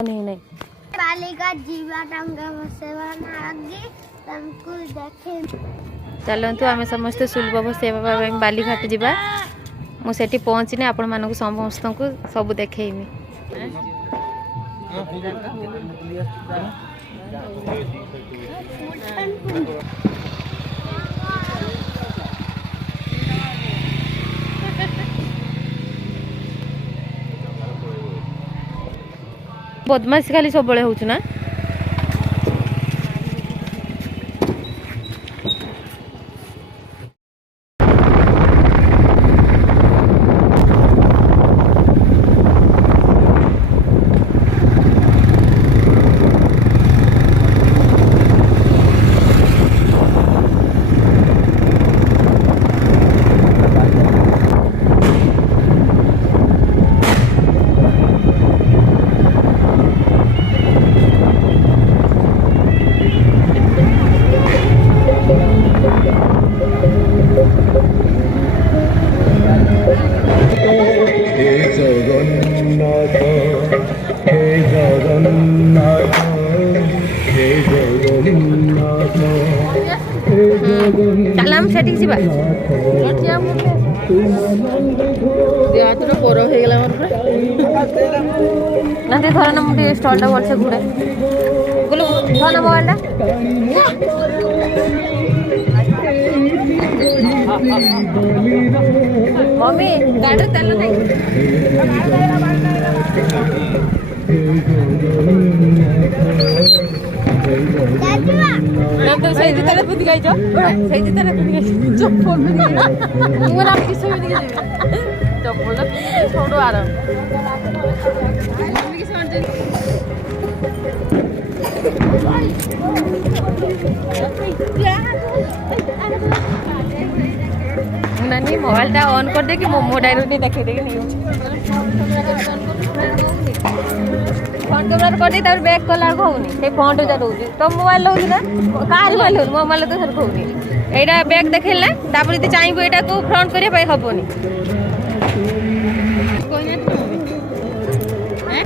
नहीं नहीं बालिका जीवा टांगा बसेवा नागी तमको देखे चलतु आम समस्ते सुलभ बसेवा बालीघाट जावा मुझे पहुँचने आपण मानक समस्त को सब देखमी बदमाशी खाली सब बड़े होचु ना चल हम सेठी जीवा पर हो गला ना थोड़ा ना मुझे स्टॉल टा भलसे घुड़े बोलो थोड़ा मोबाइल मम्मी गाड़ी तेल नहीं नंतर सही तरह बुद्धि गई जो सही तरह बुद्धि गई चप्पल बुद्धि गई मुझे आप किस बुद्धि गई चप्पल ना छोड़ो आराम मम्मी किस मान नानी मोबाइल टा ऑन कर दे कि मोमो डायरेक्ट देखे देखे नहीं फोन कैमरा कर दे तार बैक कला होउनी से फोन टा रहउजी तो मोबाइल रहउजी ना कार मोबाइल मोबाइल तो सर होउनी एटा बैक देखेला तापर यदि चाहबो एटा को फ्रंट करे पाई हबोनी कोई ना हैं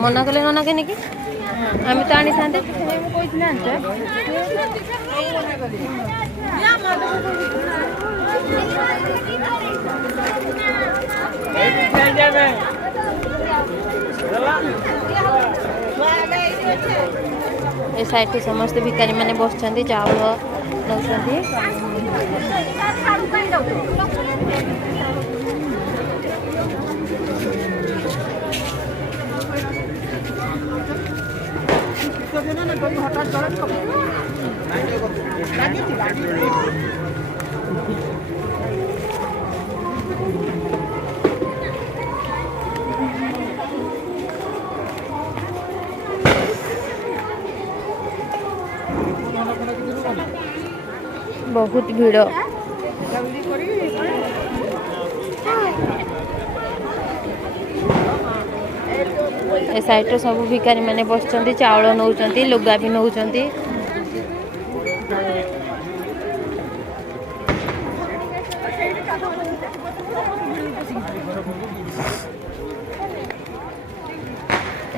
मना कले नना के निकी आम तो आनी था ए साइड समस्त भिखारी मैंने बस चाउल नौ बहुत भीड़ ए साइड सब भिखारी मैंने बस चाउल नौ लुगा भी नौ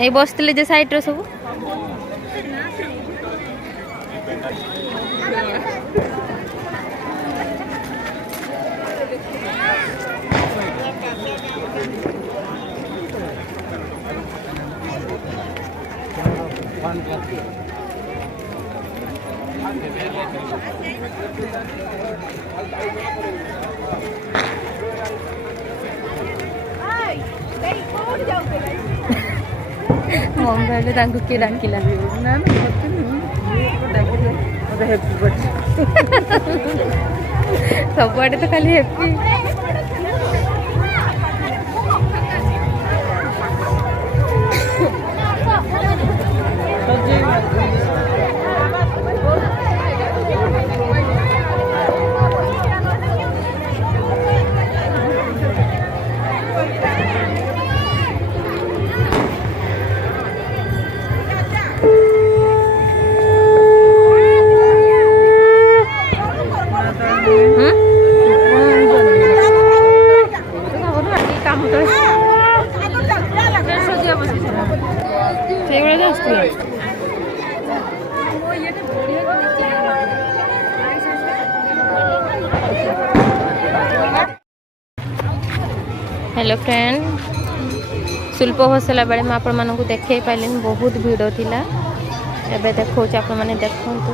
ये बसते जे साइड सब ମମି କହିଲେ ତାଙ୍କୁ କିଏ ଡାକିଲା ନା ମୋତେ ହେପି ବର୍ଥଡେ ସବୁଆଡ଼େ ତ ଖାଲି ହେପି। ସେଇଭଳିଆ ଆସୁଥିଲା। हेलो फ्रेंड शिल्प बसला बेले मैं आपण मानक देखे पाइले बहुत भिड़ थिला एबे देखौ छ आपण माने देखंतु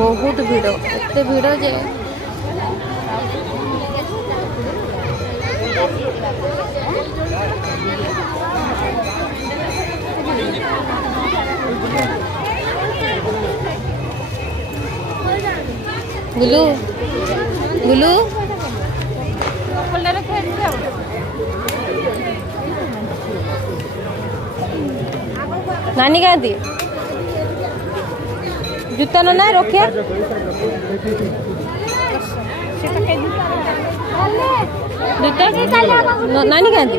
बहुत भिड़ एते भिड़ जे गुलू गुलू नानी कहती जूता ना रखिया जूता नानी कहती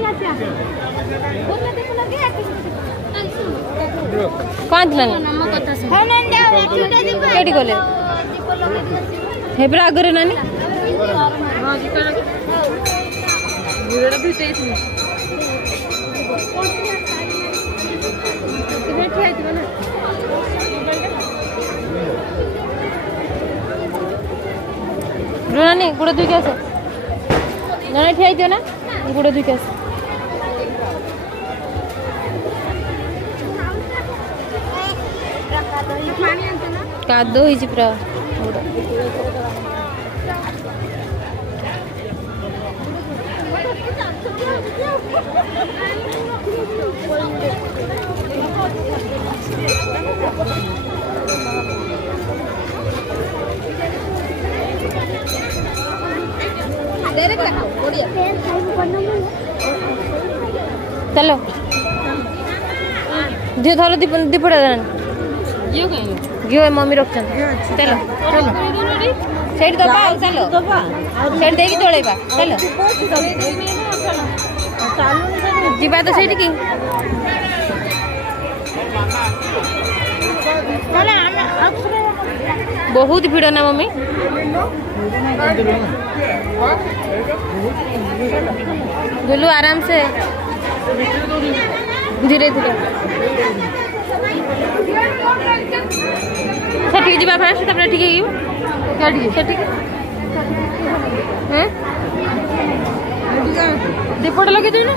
कौन नानी गले हेब्रा आगरे नानी नानी गुड़ धुई आस नानी ठिया ना गुड़ धुई आस कादो हो पूरा चलो झील धर दीपड़ा घिओ मम्मी रखते चलो सेठ दबा चलो सेठ देकी तोड़ेबा चलो जीवा तो सेठ की बहुत भीड़ ना मम्मी गुलू आराम से धीरे धीरे ठीक जी फास्ट तब ठीक है क्या ठीक है ठीक है दीपटा लगे ना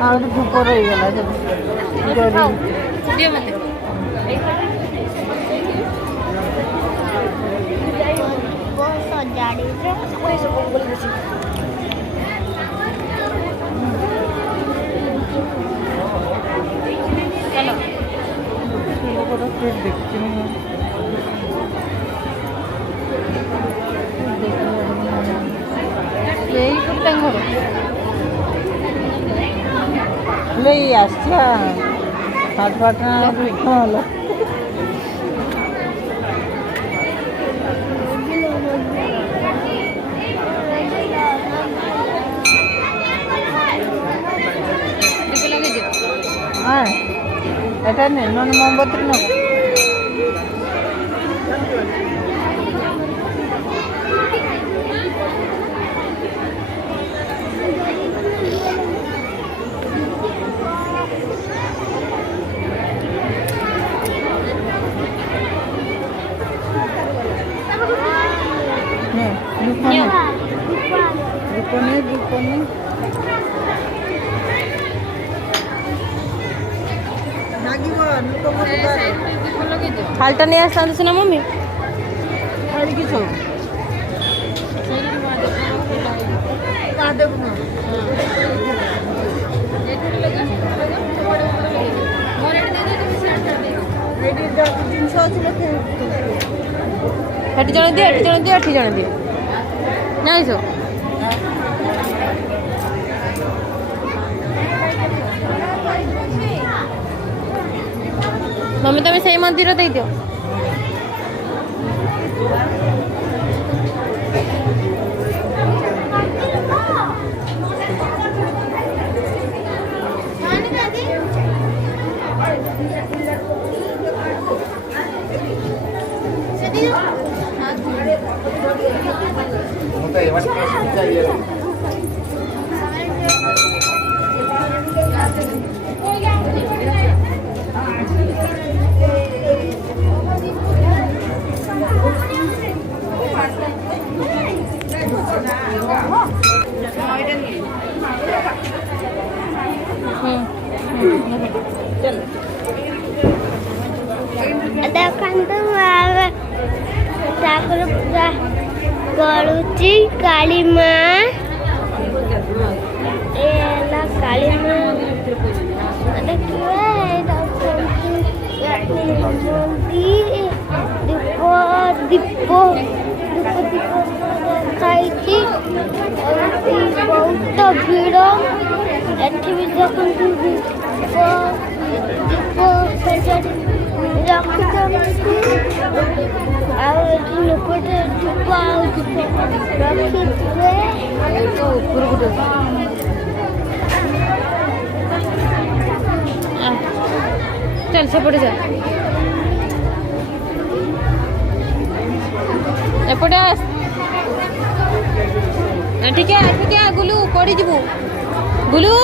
ଆହୁରି ଧୂପ ରହିଗଲା ସବୁ ଦିଅ ମତେ ସଜାଡ଼ି ଏଇପଟେ ତାଙ୍କ ଘର ହେଲେ ଏଇ ଆସିଛି ପାଟଣା ହେଲା ଦୀପ ଲଗେଇଦିଅ ହଁ ଏଟା ନେ ନହେଲେ ମୋମବତୀ ନେବ ଖାଲଟା ନେଇ ଆସିଥାନ୍ତି ସିନା ମମ୍ମି ଛାଡ଼ିକି ସବୁ ଜିନିଷ ଅଛି ଏଠି ଜଣେ ଦିଅ ଏଠି ଜଣେ ଦିଅ ଏଠି ଜଣେ ଦିଅ ଜାଣିଛ ମମ୍ମି ତମେ ସେଇ ମନ୍ଦିର ଦେଇଦିଅ ଦେଖନ୍ତୁ ଠାକୁର ପୂଜା କରୁଛି କାଳୀ ମା ଏ ହେଲା କାଳୀ ମା ଦେଖିବେ ଦୀପ ରଖାଇଛି ବହୁତ ଭିଡ଼ ଏଠି ବି ଦେଖନ୍ତୁ ଦୀପ ସଜାଡ଼ି ରଖୁଛନ୍ତି ଆଉ ଏଠି ଲୋକଟେ ଧୂପ ଆଉ ଦୀପ ରଖିଥିବେ ଚାଲ ସେପଟେ ଯା ଏପଟେ ଟିକେ ଗୁଲୁ ପଡ଼ିଯିବୁ ଗୁଲୁ